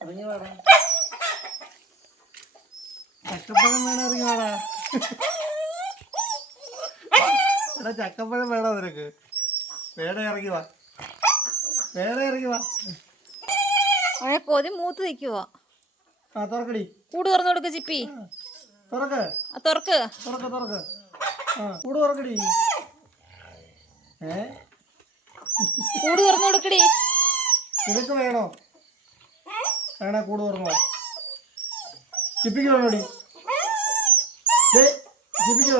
ഇറങ്ങി ചക്കപ്പഴം വേണം? ഇറങ്ങി വേടാ. എടാ ചക്കപ്പഴം വേണോ നിനക്ക്? വേറെ ഇറങ്ങി വാ. വേറെ ഇറങ്ങി വാ. അവനെ മൂത്ത് നിൽക്കുവോ ആ തുറക്കടി. കൂട് തുറന്നു കൊടുക്ക് ചിപ്പി. തുറക്ക്. തുറക്ക്. തുറക്ക് തുറക്ക്. ആ കൂട് തുറക്കടി. ഏ? കൂട് തുറന്നു കൊടുക്കടി. നിനക്ക് വേണോ? വേണേ കൂട് തുറന്നോ ചിപ്പിക്ക് വേണോടി ദേ ചിപ്പിക്ക്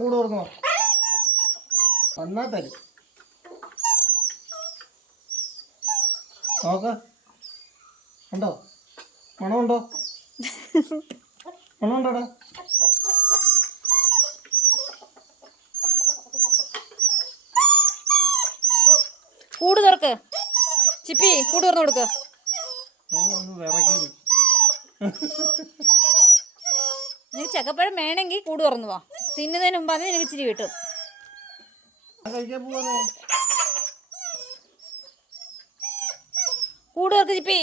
കൂട് തുറന്നോ വന്നാ തരും. നോക്ക. ഉണ്ടോ? മണമുണ്ടോ? മണമുണ്ടോടാ? കൂട് തുറക്ക്. ചിപ്പി കൂട് തുറന്നു കൊടുക്ക. നിനക്ക് ചക്കപ്പഴം വേണമെങ്കിൽ കൂട് തുറന്നു പോവാ തിന്നുന്നതിന് മുമ്പ് അതിന് നിനക്ക് ഇച്ചിരി കിട്ടും. കൂട് തുറക്ക് ചിപ്പി.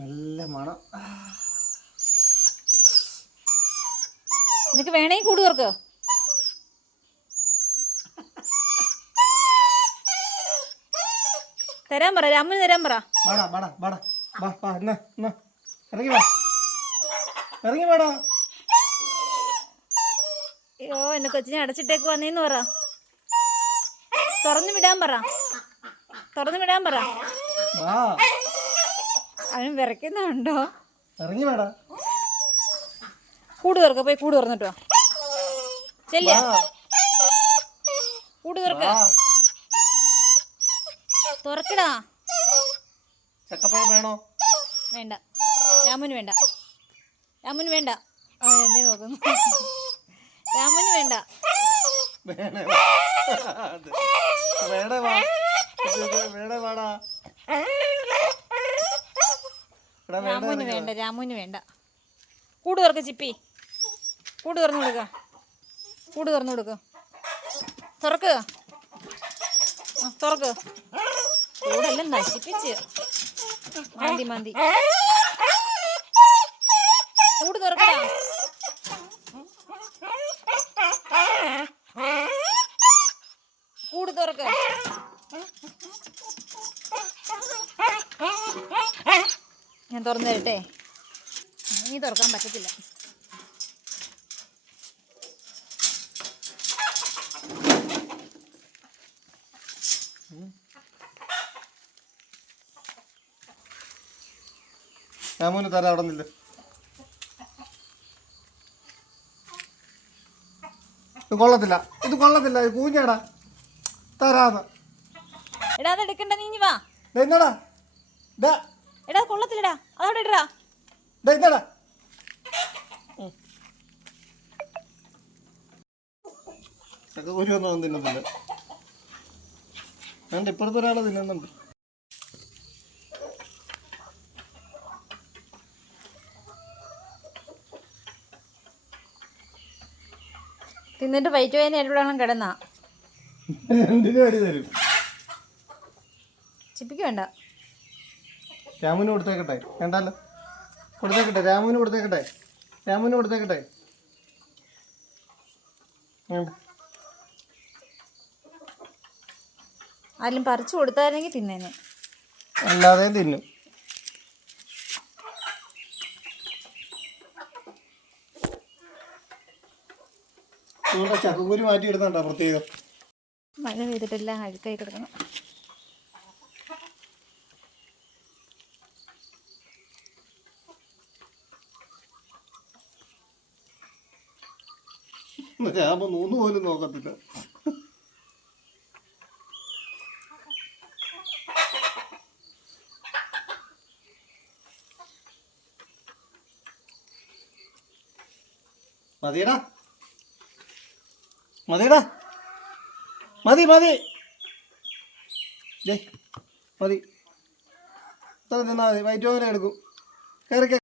നല്ല മണം. നിനക്ക് വേണമെങ്കിൽ കൂട് തുറക്ക്. തരാൻ പറ രാമന് തരാൻ പറ. വാടാ വാടാ വാടാ. വാ വാ എന്നാ എന്നാ. ഇറങ്ങി വാ. ഇറങ്ങി വാടാ. അയ്യോ എന്റെ കൊച്ചിനെ അടച്ചിട്ടേക്ക് വന്നേന്ന് പറ. തുറന്നു വിടാൻ പറ. തുറന്നു വിടാൻ പറ. വാ. അവൻ വിറയ്ക്കുന്നുണ്ടോ? ഇറങ്ങി വാടാ. കൂട് തുറക്ക പോയി കൂട് തുറന്നിട്ടോ ചെല്ലിയ കൂട് തുറക്ക. തുറക്കടാ ചക്കപ്പഴം വേണോ? വേണ്ട. രാമുന് വേണ്ട. രാമുന് വേണ്ട. അവൻ എന്നെ നോക്കുന്നു. രാമുന് വേണ്ട. രാമുന് വേണ്ട രാമുന് വേണ്ട. കൂട് തുറക്ക ചിപ്പി. കൂട് തുറന്നു കൊടുക്ക. കൂട് തുറന്നു കൊടുക്ക. തുറക്ക്. ആ, തുറക്ക്. കൂടെല്ലാം നശിപ്പിച്ച്. മാന്തി മാന്തി. കൂട് തുറക്കടാ. കൂട് തുറക്ക. ഞാൻ തുറന്നു തരട്ടെ. നീ തുറക്കാൻ പറ്റത്തില്ല. രാമൂന് തരാം അവിടെ നിന്നില്ല ഇത് കൊള്ളത്തില്ല ഇത് കൊള്ളത്തില്ല ഇത് കൂഞ്ഞാടാ തരാന്ന്. എടാ അത് എടുക്കണ്ട നീ ഇഞ്ഞി വാ. ദേ എടാ അത് കൊള്ളത്തില്ലടാ. അതവിടെ ഇടടാ. ഡാ എന്നാടാ ഒരു ഒന്നും തിന്നുന്നില്ല. ഞാൻ ഇപ്പുറത്തെ ഒരാളെ തിന്നുന്നുണ്ട്. തിന്നിട്ട് വൈറ്റ് വേദന എവിടെയാണ് കിടന്നാ. ചിപ്പിക്ക് വേണ്ട രാമുവിന് കൊടുത്തേക്കട്ടെ. വേണ്ടല്ലോ. കൊടുത്തേക്കട്ടെ. രാമുവിന് കൊടുത്തേക്കട്ടെ. രാമുവിന് കൊടുത്തേക്കട്ടെ. ആരും പറിച്ചു കൊടുത്തായിരുന്നെങ്കിൽ തിന്നേനെ. അല്ലാതെ തിന്നും. ഇവിടെ ചക്കക്കുരി മാറ്റി ഇടുന്നുണ്ടോ പ്രത്യേകം. മഴ പെയ്തിട്ടില്ല അഴുക്കായി കിടക്കണം. രാമ നൂന്ന് പോലും നോക്കത്തില്ല. മതിയടാ. മതിയടാ. മതി മതി. ദേ മതി. ഇത്ര തിന്നാ മതി. വൈറ്റ് ഓവനെ എടുക്കും. കയറി